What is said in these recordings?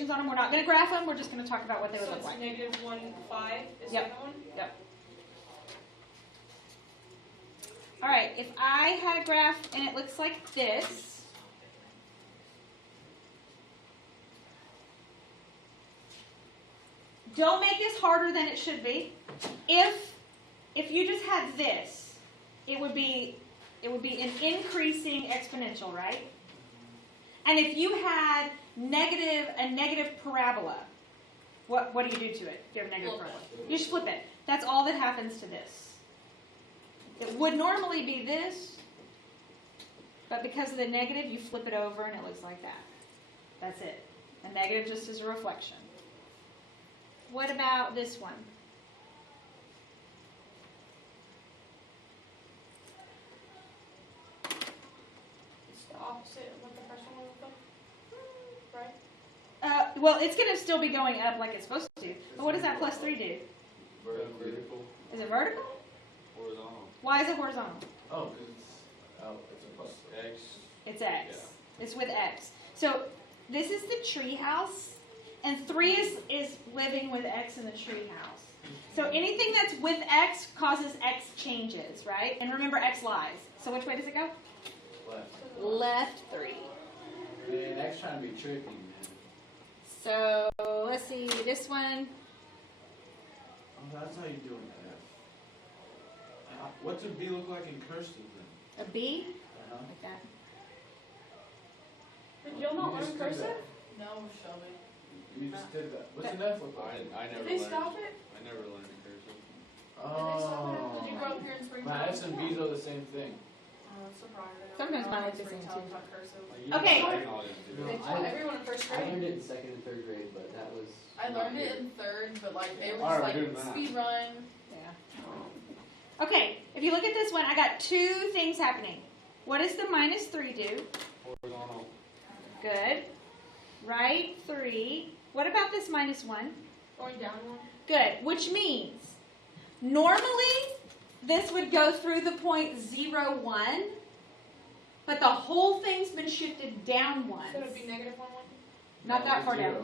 on them. We're not going to graph them. We're just going to talk about what they would look like. So it's negative 1, 5 is the other one? Yep. All right, if I had a graph and it looks like this, don't make this harder than it should be. If you just had this, it would be an increasing exponential, right? And if you had a negative parabola, what do you do to it if you have a negative parabola? You just flip it. That's all that happens to this. It would normally be this, but because of the negative, you flip it over and it looks like that. That's it. A negative just is a reflection. What about this one? It's the opposite of what the first one looked like, right? Well, it's going to still be going up like it's supposed to. But what does that plus 3 do? Vertical. Is it vertical? Horizontal. Why is it horizontal? Oh, because it's a plus X. It's X. Yeah. It's with X. So this is the tree house, and 3 is living with X in the tree house. So anything that's with X causes X changes, right? And remember, X lies. So which way does it go? Left. Left 3. Man, X trying to be tricky, man. So let's see, this one. Oh, that's how you doing that. What's a B look like in cursive then? A B? Uh-huh. Like that. Did y'all not learn cursive? No, Shelby. You just did that. What's an F look like? I never Did they learned. stop it? I never learned cursive. Oh. Did you grow up here in Springtown? My S and B's are the same thing. Oh, that's surprising. Sometimes mine look the same, Springtown too. taught cursive. Okay. They taught everyone in first I grade. learned it in second and third grade, but that was. I learned it in third, but like they were Alright, just we're doing like that. speed run. Yeah. Okay, if you look at this one, I got 2 things happening. What does the minus 3 do? Horizontal. Good. Right 3. What about this minus 1? Going down one? Good, which means normally this would go through the point 0, 1, but the whole thing's been shifted down 1. So it would be negative 1, 1? Not that far down.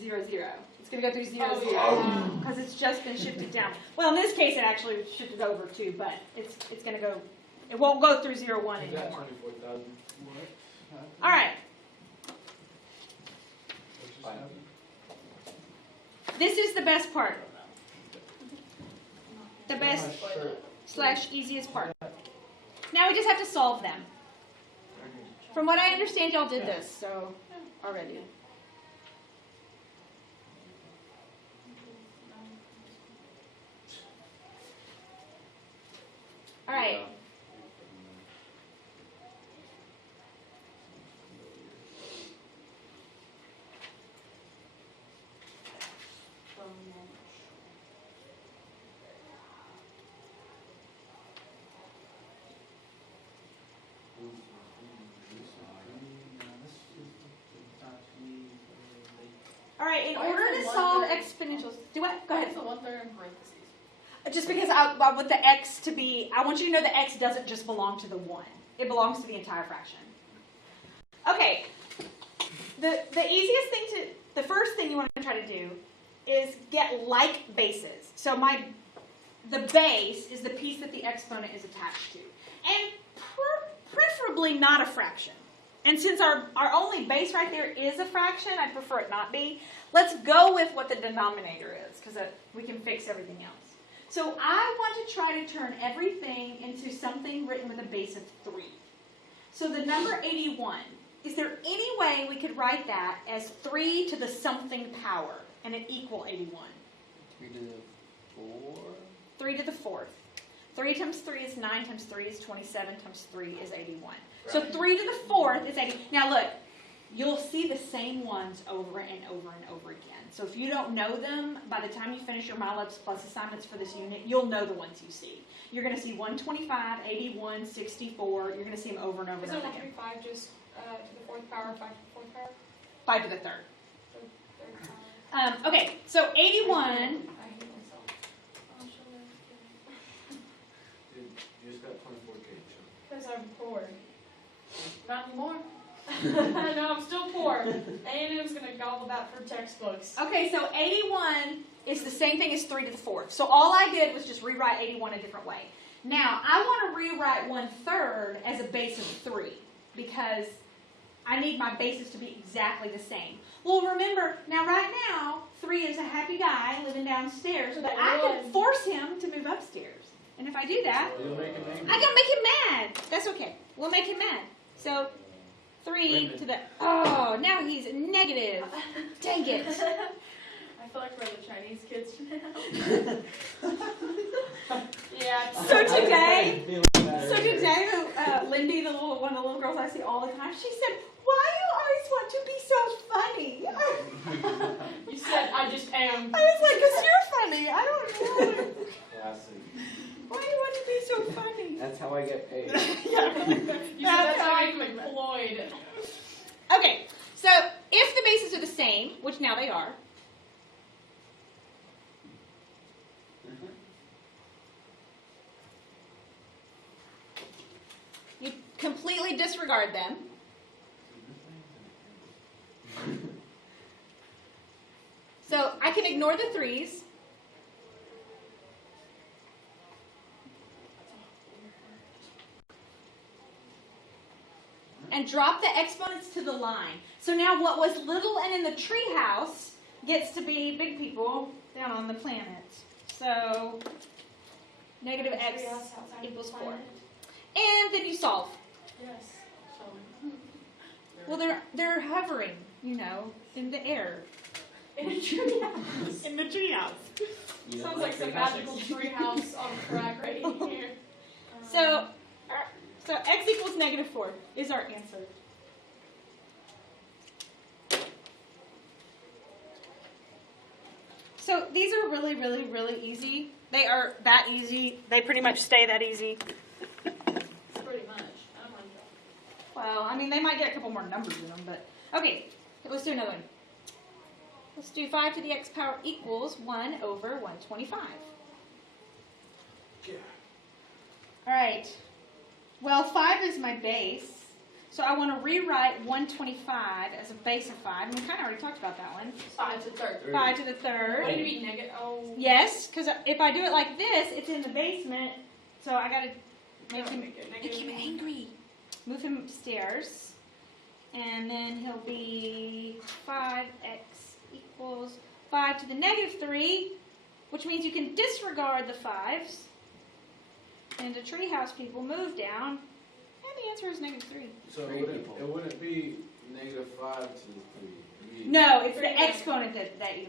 0, 0. It's going to go through 0, 0 because it's just been shifted down. Well, in this case, it actually shifted over too, but it's going to go. It won't go through 0, 1 Is that anymore. 24,000? What? All right. This is the best part. The best / easiest part. Now we just have to solve them. From what I understand, y'all did this, so already. All right. All right, in Why order is to it solve 1/3? exponentials, do what? Go Why ahead. is the 1/3 in parentheses? Just because I want the x to be, I want you to know the x doesn't just belong to the 1. It belongs to the entire fraction. Okay, the easiest thing the first thing you want to try to do is get like bases. So the base is the piece that the exponent is attached to. And preferably not a fraction. And since our only base right there is a fraction, I'd prefer it not be. Let's go with what the denominator is, because we can fix everything else. So I want to try to turn everything into something written with a base of 3. So the number 81, is there any way we could write that as 3 to the something power and it equal 81? 3 to the 4. 3 to the 4th. 3 times 3 is 9 times 3 is 27 times 3 is 81. So 3 to the 4th is 80. Now look, you'll see the same ones over and over and over again. So if you don't know them, by the time you finish your MyLabs Plus assignments for this unit, you'll know the ones you see. You're going to see 125, 81, 64. You're going to see them over and over Is and it over again. 135 just to the 4th power, 5 to the 4th power? 5 to the 3rd. So 3rd power. Okay, so 81. I hate myself. Dude, you just got 24K. Because I'm bored. Not anymore. No, I'm still poor. A&M's gonna gobble that for textbooks. Okay, so 81 is the same thing as 3 to the 4th. So all I did was just rewrite 81 a different way. Now, I want to rewrite 1/3 as a base of 3 because I need my bases to be exactly the same. Well, remember, right now, 3 is a happy guy living downstairs, but I can force him to move upstairs. And if I do that, You'll make him angry. I can make him mad. That's okay. We'll make him mad. So 3 to the, oh, now he's negative. Dang it. I feel like we're the Chinese kids now. Yeah. So today, So today, Lindy, one of the little girls I see all the time, she said, "Why do you always want to be so funny?" You said I just am. I was like, "'Cause you're funny. I don't know. Classic. Why do you want to be so funny?" That's how I get paid. You said that's how I'm employed. Okay, so if the bases are the same, which now they are, you completely disregard them. So I can ignore the 3's. And drop the exponents to the line. So now what was little and in the treehouse gets to be big people down on the planet. So negative x equals 4. And then you solve. Yes. Well, they're hovering, in the air. In a treehouse. In the treehouse. You Sounds don't like some treehouses? magical treehouse on crack right here. So x equals negative 4 is our answer. So these are really, really, really easy. They are that easy. They pretty much stay that easy. Pretty much. I don't like that. Well, I mean, they might get a couple more numbers in them, but okay, let's do another one. Let's do 5 to the x power equals 1 over 125. Yeah. All right. Well, 5 is my base, so I want to rewrite 125 as a base of 5. And we kind of already talked about that one. 5 to the third. 5 to the Wouldn't third. it be negative? Oh. Yes, because if I do it like this, it's in the basement, so I got to make him angry. Move him upstairs, and then he'll be 5x equals 5 to the negative 3, which means you can disregard the 5's. And the treehouse people move down, and the answer is negative 3. So it wouldn't be negative 5 to the 3. It'd be No, it's the exponent that you.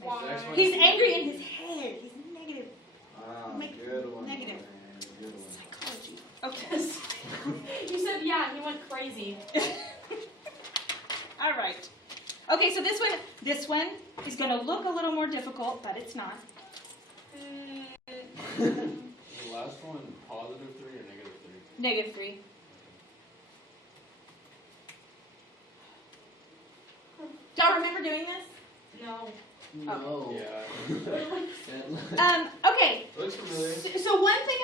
Why? He's angry in his head. He's negative. Ah, Make good one. negative. man, Good one. Psychology. Okay. You said yeah, he went crazy. All right. Okay, so this one is going to look a little more difficult, but it's not. The last one, positive 3 or negative 3? Negative 3. Do y'all remember doing this? No. No. Yeah. Okay. Looks familiar. So one thing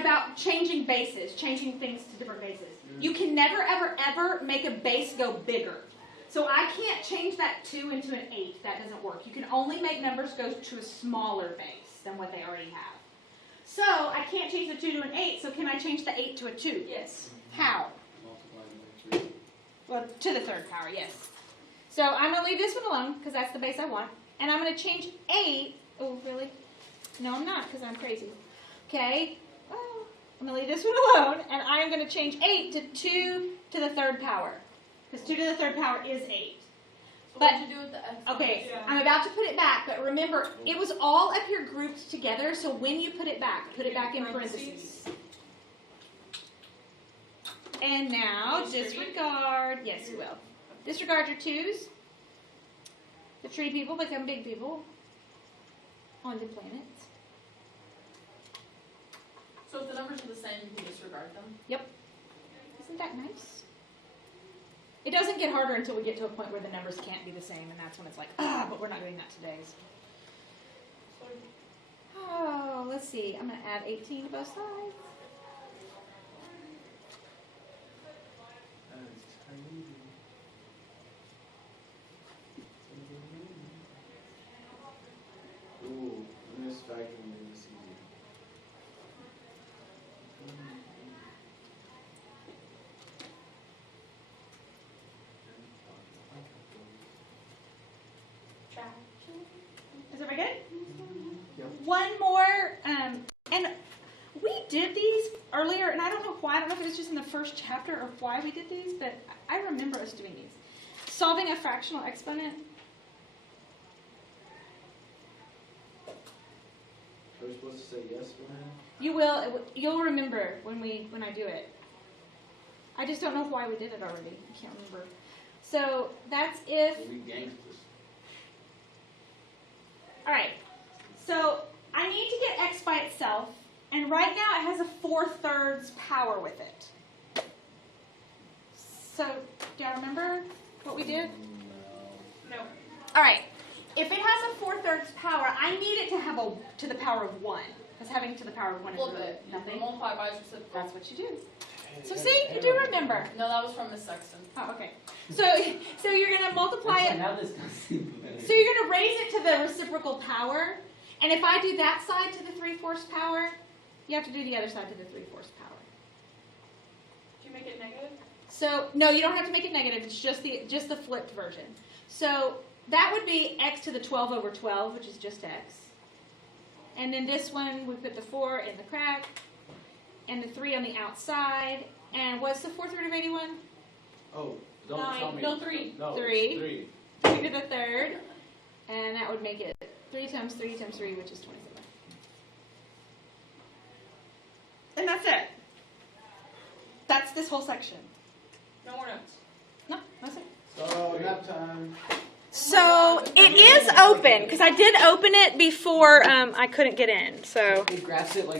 about changing bases, changing things to different bases, you can never, ever, ever make a base go bigger. So I can't change that 2 into an 8. That doesn't work. You can only make numbers go to a smaller base than what they already have. So I can't change the 2 to an 8, so can I change the 8 to a 2? Yes. How? Multiply by 3. Well, to the third power, yes. So I'm going to leave this one alone, because that's the base I want. And I'm going to change 8. Oh, really? No, I'm not, because I'm crazy. Okay. Well, I'm going to leave this one alone, and I'm going to change 8 to 2 to the third power. Because 2 to the third power is 8. So But- what did you do with the x? Okay, Yeah. I'm about to put it back, but remember, it was all up here grouped together, so when you put it back in parentheses. And now, disregard, yes you will. Disregard your 2's. The tree people become big people on the planet. So if the numbers are the same, you can disregard them. Isn't that nice? It doesn't get harder until we get to a point where the numbers can't be the same, and that's when it's like, but we're not doing that today. Oh, let's see. I'm going to add 18 to both sides. That is one more, and we did these earlier, and I don't know why. I don't know if it was just in the first chapter or why we did these, but I remember us doing these. Solving a fractional exponent. Are we supposed to say yes for him? You will. You'll remember when I do it. I just don't know why we did it already. I can't remember. So that's if. We gangsters. All right. So I need to get x by itself, and right now it has a 4/3 power with it. So do y'all remember what we did? No. All right. If it has a 4/3 power, I need it to have a to the power of 1. Because having to the power of 1 A is little really bit. nothing. Multiply by reciprocal. That's what you do. So see, you do remember. No, that was from Miss Sexton. Oh, okay. So you're gonna multiply it. Now this does seem better. So you're gonna raise it to the reciprocal power, and if I do that side to the 3/4 power, you have to do the other side to the 3/4 power. Do you make it negative? So no, you don't have to make it negative. It's just the flipped version. So that would be x to the 12/12, which is just x. And then this one, we put the 4 in the crack, and the 3 on the outside. And what's the 4th root of 81? Oh, don't Nine. tell me. No, 3. No, it's 3. 3. 3 to the 3rd. And that would make it 3 times 3 times 3, which is 27. And that's it. That's this whole section. No more notes. No, that's it. So, nap time. So it is open, because I did open it before I couldn't get in. So He grabs it like